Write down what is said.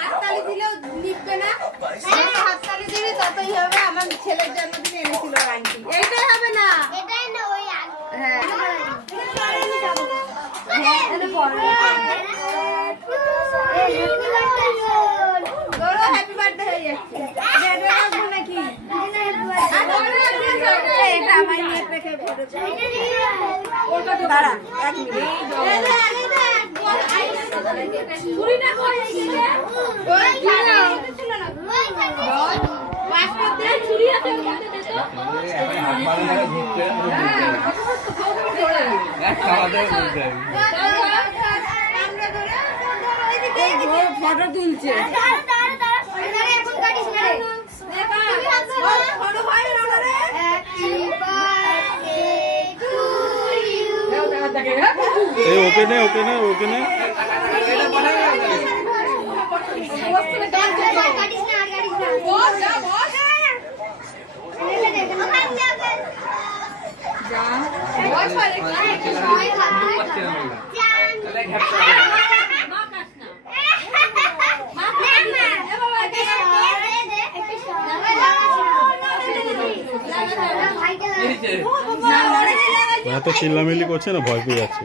হাততালি দিলেও নিবে না, হাততালি দিলে ততই হবে। আমার ছেলের জন্মদিনে এনেছিল আন্টি, এইটাই হবে না, এটাই না ওই হ্যাঁ হ্যাপি বার্থডে হয়ে যাচ্ছে নাকি? এটা আমার নিয়ে রেখে দাঁড়া এক ফটো তুলছে। ওকে নে ওকে নে ওকে নে এত চিল্লামিল্লি করছে না, ভয় পেয়ে যাচ্ছে।